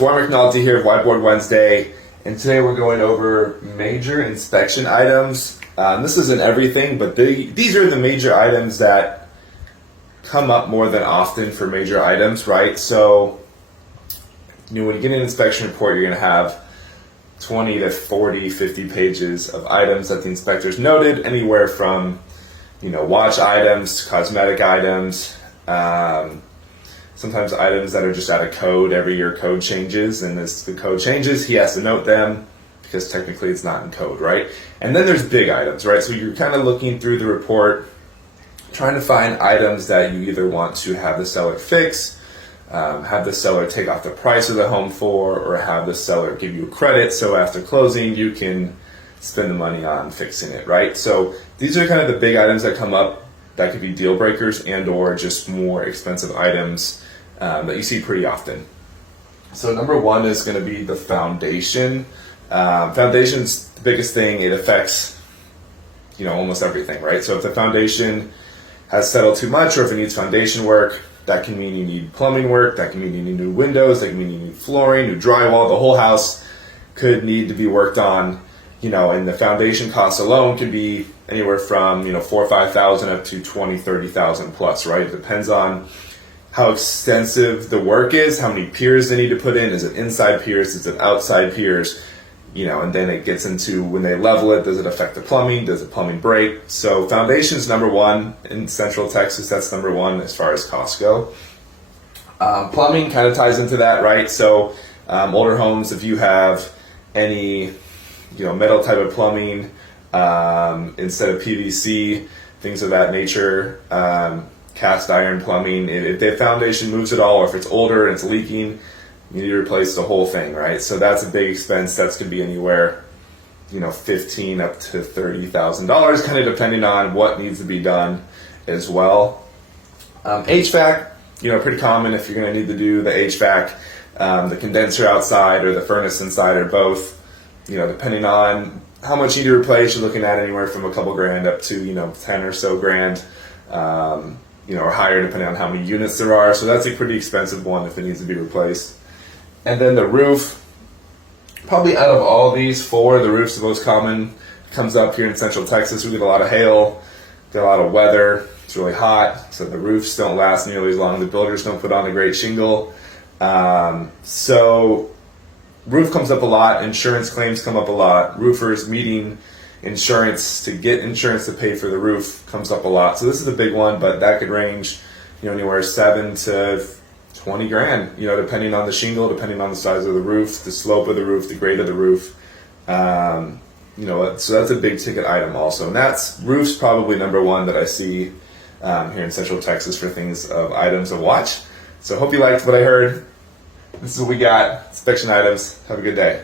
Warren McNulty here of Whiteboard Wednesday, and today we're going over major inspection items. This isn't everything, but these are the major items that come up more than often for major items, right? So, when you get an inspection report, you're going to have 20 to 40, 50 pages of items that the inspectors noted, anywhere from, watch items to cosmetic items. Sometimes items that are just out of code. Every year code changes, and as the code changes, he has to note them because technically it's not in code, right? And then there's big items, right? So you're kind of looking through the report, trying to find items that you either want to have the seller fix, have the seller take off the price of the home for, or have the seller give you credit so after closing you can spend the money on fixing it, right? So these are kind of the big items that come up that could be deal breakers and or just more expensive items that you see pretty often. So number one is going to be the foundation. Foundation's the biggest thing. It affects, almost everything, right? So if the foundation has settled too much, or if it needs foundation work, that can mean you need plumbing work. That can mean you need new windows. That can mean you need flooring, new drywall. The whole house could need to be worked on. And the foundation costs alone can be anywhere from $4,000 or $5,000 up to $20,000, $30,000 plus, right? It depends on how extensive the work is, how many piers they need to put in. Is it inside piers? Is it outside piers? And then it gets into when they level it, does it affect the plumbing? Does the plumbing break? So foundation is number one in Central Texas. That's number one as far as costs go. Plumbing kind of ties into that, right? So older homes, if you have any metal type of plumbing instead of PVC, things of that nature, cast iron plumbing, if the foundation moves at all, or if it's older and it's leaking, you need to replace the whole thing, right? So that's a big expense. That's going to be anywhere, $15,000 up to $30,000, kind of depending on what needs to be done as well. HVAC, pretty common if you're going to need to do the HVAC, the condenser outside or the furnace inside, or both. Depending on how much you need to replace, you're looking at anywhere from a couple grand up to 10 or so grand, or higher depending on how many units there are. So that's a pretty expensive one if it needs to be replaced. And then the roof, probably out of all these four, the roof's the most common. Comes up here in Central Texas. We get a lot of hail, get a lot of weather. It's really hot, so the roofs don't last nearly as long. The builders don't put on a great shingle. So roof comes up a lot. Insurance claims come up a lot. Roofers meeting insurance to get insurance to pay for the roof comes up a lot. So this is a big one, but that could range, anywhere $7,000 to $20,000, depending on the shingle, depending on the size of the roof, the slope of the roof, the grade of the roof. So that's a big ticket item also. And roof's probably number one that I see here in Central Texas for items to watch. So hope you liked what I heard. This is what we got. Inspection items. Have a good day.